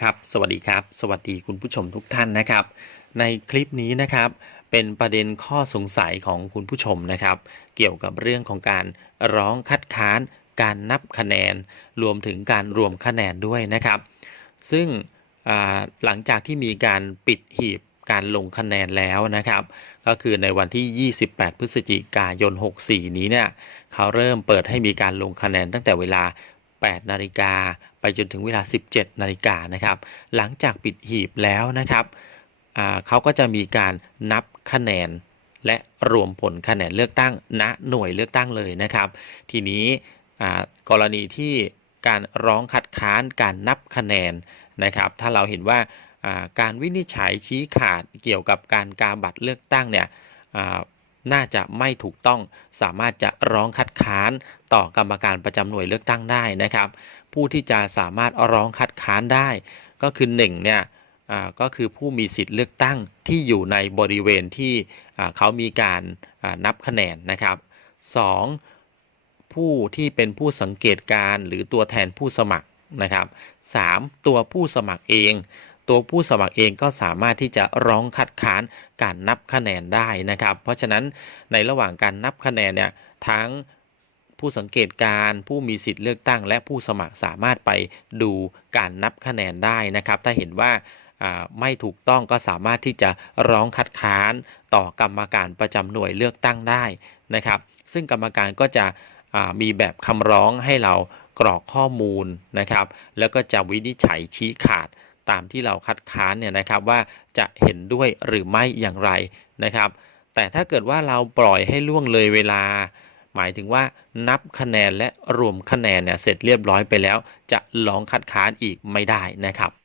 ครับสวัสดีครับ สวัสดีคุณผู้ชมทุกท่านนะครับ ในคลิปนี้นะครับเป็นประเด็นข้อสงสัยของคุณผู้ชมนะครับ เกี่ยวกับเรื่องของการร้องคัดค้าน การนับคะแนน รวมถึงการรวมคะแนนด้วยนะครับ ซึ่งหลังจากที่มีการปิดหีบการลงคะแนนแล้วนะครับ ก็คือในวันที่ 28 พฤศจิกายน 64 นี้เนี่ยเขาเริ่มเปิดให้มีการลงคะแนนตั้งแต่เวลา 8 นาฬิกา ไปจนถึงเวลา 17 นาฬิกานะครับ หลังจากปิดหีบแล้วนะครับเขาก็จะมีการนับคะแนนและรวมผลคะแนนเลือกตั้งณหน่วยเลือกตั้งเลยนะครับ ทีนี้กรณีที่การร้องคัดค้านการนับคะแนนนะครับ ถ้าเราเห็นว่าการวินิจฉัยชี้ขาดเกี่ยวกับการกาบัตรเลือกตั้งเนี่ย น่าจะไม่ถูกต้องสามารถจะร้องคัดค้านต่อกรรมการประจำหน่วยเลือกตั้งได้นะครับ ผู้ที่จะสามารถร้องคัดค้านได้ ก็คือ1เนี่ยอ่าก็คือผู้มีสิทธิ์เลือกตั้งที่อยู่ในบริเวณที่เขามีการนับคะแนนนะครับ 2. ผู้ที่เป็นผู้สังเกตการ์หรือตัวแทนผู้สมัครนะครับ 3. ตัวผู้สมัครเอง ตัวผู้สมัครเองก็สามารถที่จะร้องคัดค้านการนับคะแนนได้นะครับ เพราะฉะนั้นในระหว่างการนับคะแนนเนี่ยทั้งผู้สังเกตการณ์ผู้มีสิทธิ์เลือกตั้ง และผู้สมัครสามารถไปดูการนับคะแนนได้นะครับ ถ้าเห็นว่าไม่ถูกต้องก็สามารถที่จะร้องคัดค้านต่อกรรมการประจำหน่วยเลือกตั้งได้นะครับ ซึ่งกรรมการก็จะมีแบบคำร้องให้เรากรอกข้อมูลนะครับ แล้วก็จะวินิจฉัยชี้ขาด ตามที่เราคัดค้านเนี่ยนะครับว่าจะเห็นด้วยหรือไม่อย่างไรนะครับ แต่ถ้าเกิดว่าเราปล่อยให้ล่วงเลยเวลา หมายถึงว่านับคะแนนและรวมคะแนนเนี่ยเสร็จเรียบร้อยไปแล้ว จะร้องคัดค้านอีกไม่ได้นะครับ